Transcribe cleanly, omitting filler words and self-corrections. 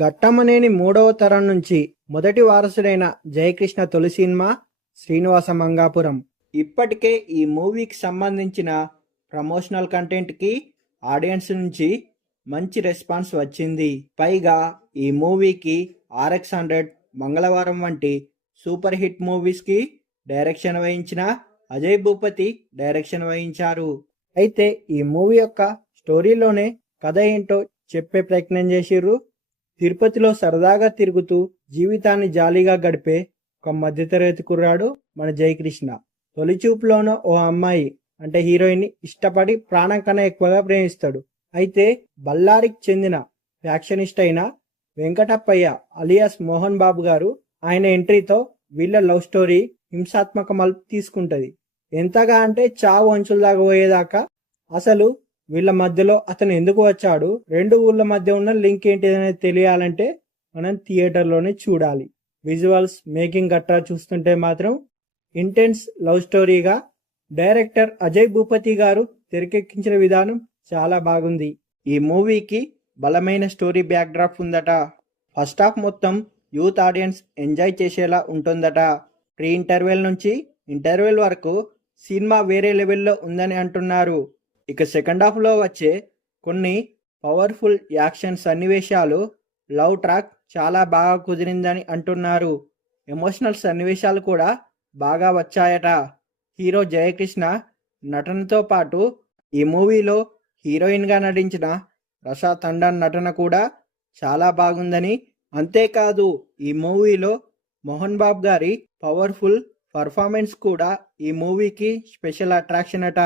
ఘట్టమనేని మూడవ తరం నుంచి మొదటి వారసుడైన జయకృష్ణ తొలి సినిమా శ్రీనివాస మంగాపురం. ఇప్పటికే ఈ మూవీకి సంబంధించిన ప్రమోషనల్ కంటెంట్కి ఆడియన్స్ నుంచి మంచి రెస్పాన్స్ వచ్చింది. పైగా ఈ మూవీకి RX 100, మంగళవారం వంటి సూపర్ హిట్ మూవీస్కి డైరెక్షన్ వహించిన అజయ్ భూపతి డైరెక్షన్ వహించారు. అయితే ఈ మూవీ యొక్క స్టోరీలోనే కథ ఏంటో చెప్పే ప్రయత్నం చేసిర్రు. తిరుపతిలో సరదాగా తిరుగుతూ జీవితాన్ని జాలీగా గడిపే ఒక మధ్యతరగతి కుర్రాడు మన జయకృష్ణ. తొలి చూపులోనో ఓ అమ్మాయి అంటే హీరోయిన్ ఇష్టపడి ప్రాణం కన్నా ఎక్కువగా ప్రేమిస్తాడు. అయితే బళ్ళారికి చెందిన ఫ్యాక్షనిస్ట్ అయిన వెంకటప్పయ్య అలియాస్ మోహన్ బాబు గారు ఆయన ఎంట్రీతో వీళ్ళ లవ్ స్టోరీ హింసాత్మక మలుపు తీసుకుంటది. ఎంతగా అంటే చావు అంచుల దాకా పోయేదాకా. అసలు వీళ్ళ మధ్యలో అతను ఎందుకు వచ్చాడు, రెండు ఊళ్ళ మధ్య ఉన్న లింక్ ఏంటి అనేది తెలియాలంటే మనం థియేటర్లోనే చూడాలి. విజువల్స్, మేకింగ్ గట్రా చూస్తుంటే మాత్రం ఇంటెన్స్ లవ్ స్టోరీగా డైరెక్టర్ అజయ్ భూపతి గారు తెరకెక్కించిన విధానం చాలా బాగుంది. ఈ మూవీకి బలమైన స్టోరీ బ్యాక్డ్రాప్ ఉందట. ఫస్ట్ హాఫ్ మొత్తం యూత్ ఆడియన్స్ ఎంజాయ్ చేసేలా ఉంటుందట. ప్రీ ఇంటర్వెల్ నుంచి ఇంటర్వెల్ వరకు సినిమా వేరే లెవెల్లో ఉందని అంటున్నారు. ఇక సెకండ్ హాఫ్లో వచ్చే కొన్ని పవర్ఫుల్ యాక్షన్ సన్నివేశాలు, లవ్ ట్రాక్ చాలా బాగా కుదిరిందని అంటున్నారు. ఎమోషనల్ సన్నివేశాలు కూడా బాగా వచ్చాయట. హీరో జయకృష్ణ నటనతో పాటు ఈ మూవీలో హీరోయిన్గా నటించిన రషా తండన్ నటన కూడా చాలా బాగుందని, అంతేకాదు ఈ మూవీలో మోహన్ బాబు గారి పవర్ఫుల్ పర్ఫార్మెన్స్ కూడా ఈ మూవీకి స్పెషల్ అట్రాక్షన్ అట.